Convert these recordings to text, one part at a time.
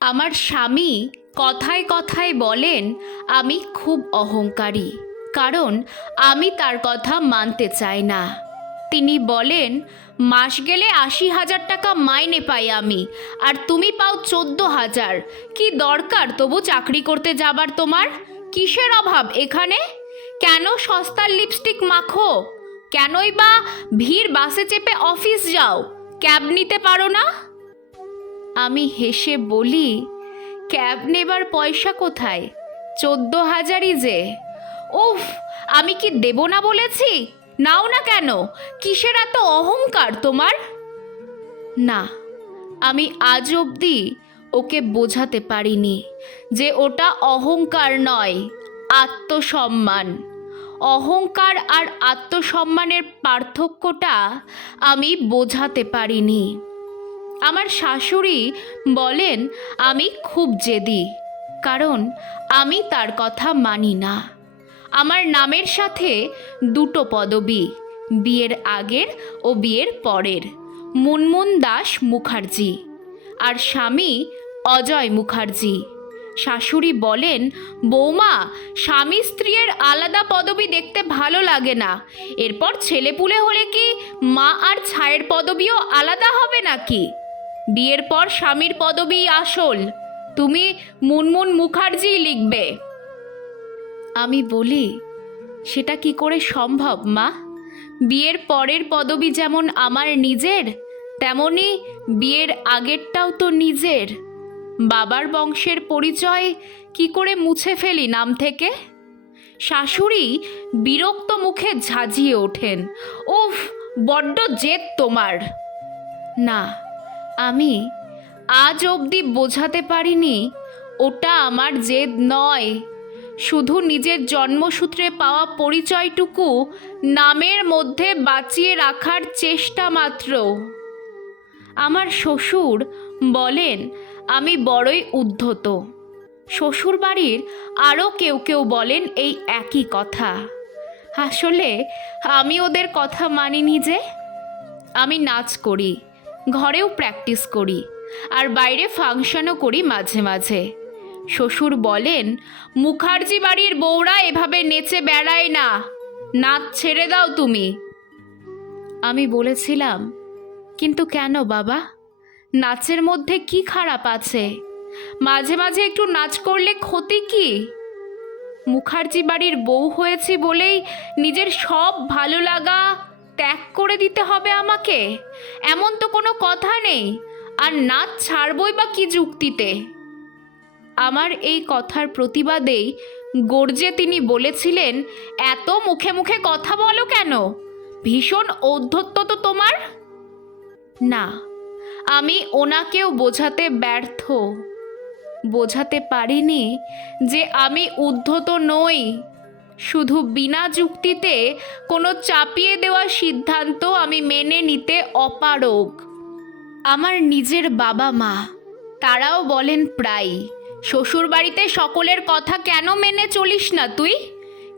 আমার স্বামী কথায় কথায় বলেন, আমি খুব অহংকারী, কারণ আমি তার কথা মানতে চাই না। তিনি বলেন, মাস গেলে আশি হাজার টাকা মাইনে পাই আমি, আর তুমি পাও চোদ্দ হাজার। কি দরকার তবু চাকরি করতে যাবার তোমার? কিসের অভাব এখানে? কেন সস্তার লিপস্টিক মাখো? কেনই বা ভিড় বাসে চেপে অফিস যাও? ক্যাব নিতে পারো না? আমি হেসে বলি, ক্যাব নেবার পয়সা কোথায়? চোদ্দ হাজারই যে। উফ, আমি কি দেব না বলেছি? নাও না কেন? কিসের এত অহংকার তোমার? না, আমি আজ অবধি ওকে বোঝাতে পারিনি যে ওটা অহংকার নয়, আত্মসম্মান। অহংকার আর আত্মসম্মানের পার্থক্যটা আমি বোঝাতে পারিনি। আমার শাশুড়ি বলেন, আমি খুব জেদি, কারণ আমি তার কথা মানি না। আমার নামের সাথে দুটো পদবি, বিয়ের আগের ও বিয়ের পরের, মুনমুন দাস মুখার্জি আর স্বামী অজয় মুখার্জি। শাশুড়ি বলেন, বৌমা, স্বামী স্ত্রীর আলাদা পদবি দেখতে ভালো লাগে না। এরপর ছেলেপুলে হলে কি মা আর ছায়ের পদবিও আলাদা হবে নাকি? বিয়ের পর স্বামীর পদবি আসল। তুমি মুনমুন মুখার্জি লিখবে। আমি বলি সেটা কি করে সম্ভব মা? বিয়ের পরের পদবি যেমন আমার নিজের তেমনি বিয়ের আগেরটাও তো নিজের। বাবার বংশের পরিচয় কি করে মুছে ফেলি নাম থেকে? শাশুড়ি বিরক্ত মুখে ঝাঁঝিয়ে ওঠেন উফ বড্ড জেদ তোমার। না আমি আজ অবধি বোঝাতে পারিনি ওটা আমার জেদ নয়। শুধু নিজের জন্মসূত্রে পাওয়া পরিচয়টুকু নামের মধ্যে বাঁচিয়ে রাখার চেষ্টা মাত্র। আমার শ্বশুর বলেন, আমি বড়ই উদ্ধত। শ্বশুর বাড়ির আরও কেউ কেউ বলেন এই একই কথা। আসলে আমি ওদের কথা মানিনি যে আমি নাচ করি। ঘরেও প্র্যাকটিস করি আর বাইরে ফাংশনও করি মাঝে মাঝে। শ্বশুর বলেন, মুখার্জি বাড়ির বউরা এভাবে নেচে বেড়ায় না। নাচ ছেড়ে দাও তুমি। আমি বলেছিলাম, কিন্তু কেন বাবা? নাচের মধ্যে কি খারাপ আছে? মাঝে মাঝে একটু নাচ করলে ক্ষতি কি? মুখার্জি বাড়ির বউ হয়েছি বলেই নিজের সব ভালো লাগা ত্যাগ করে দিতে হবে আমাকে? এমন তো কোনো কথা নেই। আর নাচ ছাড়বই বা কি যুক্তিতে? আমার এই কথার প্রতিবাদেই গর্জে তিনি বলেছিলেন, এত মুখে মুখে কথা বলো কেন? ভীষণ ঔদ্ধত্য তো তোমার? না, আমি ওনাকেও বোঝাতে ব্যর্থ। বোঝাতে পারিনি যে আমি উদ্ধত নই। শুধু বিনা যুক্তিতে কোনো চাপিয়ে দেওয়া সিদ্ধান্ত আমি মেনে নিতে অপারগ। আমার নিজের বাবা মা, তারাও বলেন প্রায় শ্বশুর বাড়িতে সকলের কথা কেন মেনে চলিস না তুই?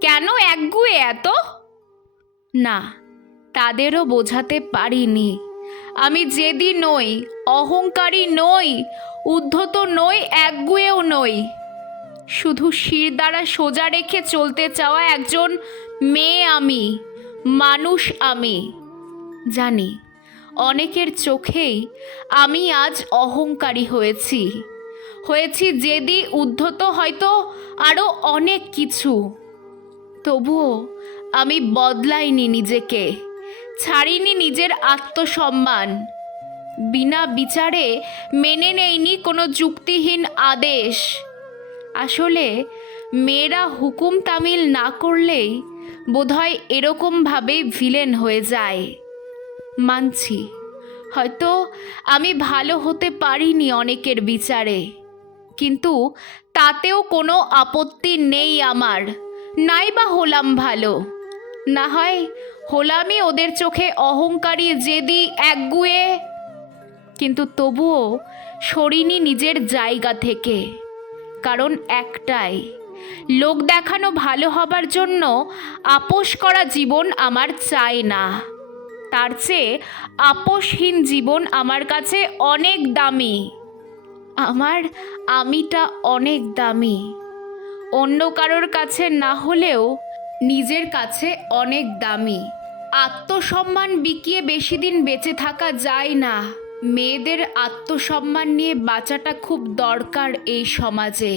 কেন একগুয়ে এত? না, তাদেরও বোঝাতে পারিনি। আমি জেদি নই, অহংকারী নই, উদ্ধত নই, একগুয়েও নই। শুধু শির দ্বারা সোজা রেখে চলতে চাওয়া একজন মেয়ে আমি, মানুষ আমি। জানি, অনেকের চোখেই আমি আজ অহংকারী হয়েছি। হয়েছি জেদি, উদ্ধত হয়তো আরও অনেক কিছু। তবুও আমি বদলাইনি নিজেকে, ছাড়িনি নিজের আত্মসম্মান। বিনা বিচারে মেনে নেইনি কোনো যুক্তিহীন আদেশ। আসলে মেয়েরা হুকুম তামিল না করলেই বোধহয় এরকমভাবেই ভিলেন হয়ে যায়। মানছি। হয়তো আমি ভালো হতে পারিনি অনেকের বিচারে। কিন্তু তাতেও কোনো আপত্তি নেই আমার। নাই বা হলাম ভালো। না হয় হলামই ওদের চোখে অহংকারী জেদি একগুয়ে। কিন্তু তবুও সরিনি নিজের জায়গা থেকে। কারণ একটাই, লোক দেখানো ভালো হবার জন্য আপোষ করা জীবন আমার চাই না। তার চেয়ে আপোষহীন জীবন আমার কাছে অনেক দামি। আমার আমিটা অনেক দামি। অন্য কারোর কাছে না হলেও নিজের কাছে অনেক দামি। আত্মসম্মান বিকিয়ে বেশি দিন বেঁচে থাকা যায় না। মেয়েদের আত্মসম্মান নিয়ে বাঁচাটা খুব দরকার এই সমাজে।